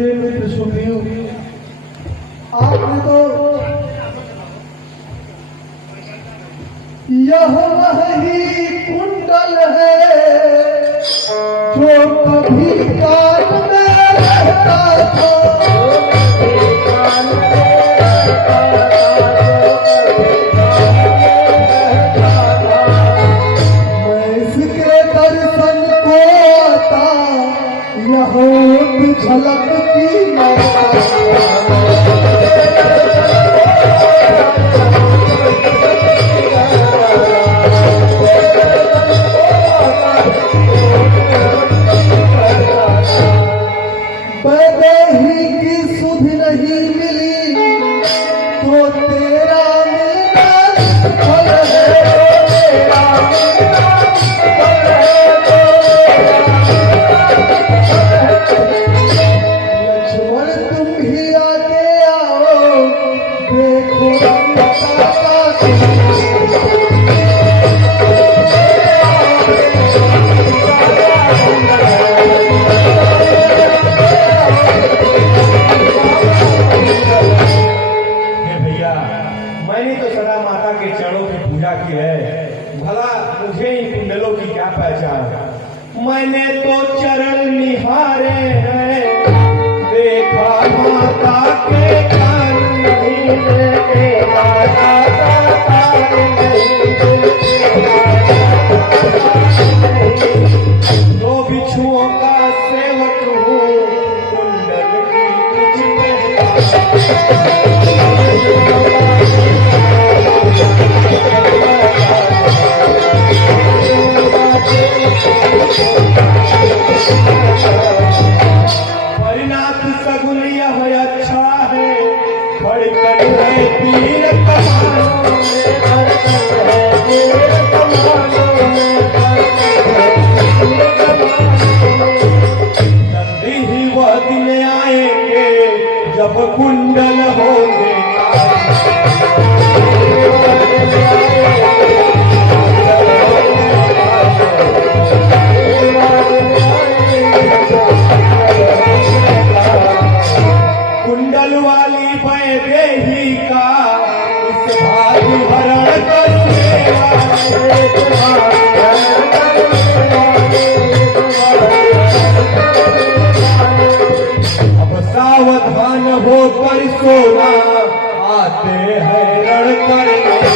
हे मित्र सुखियो, आपने तो यह वही कुंडल है जो कभी कान में रहता था। मैं इसके दर्शन को आता यह झलक की ही की सुध नहीं मिली तो तेरा मिलना फल लक्ष्मण तुम ही आगे आओ देखो मैंने तो सदा माता के चरणों की पूजा की है, भला मुझे इन कुंडलों की क्या पहचान। मैंने तो चरण निहारे हैं, देखा माता के कान नहीं, देखा माता का नहीं। दो बिच्छुओं का सेवक हूँ, कुंडल की कुछ पहचान। परिणाम सगुन यह अच्छा है, धड़कन है तीर कमानों में, धड़कन है तीर कमानों में, जल्दी ही वह दिन आएंगे जब कुंडल होंगे। कुंडल वाली वैदेही का इस भाग्य हरण करूंगा, अब सावधान होकर सोना, आते हैं रण करने।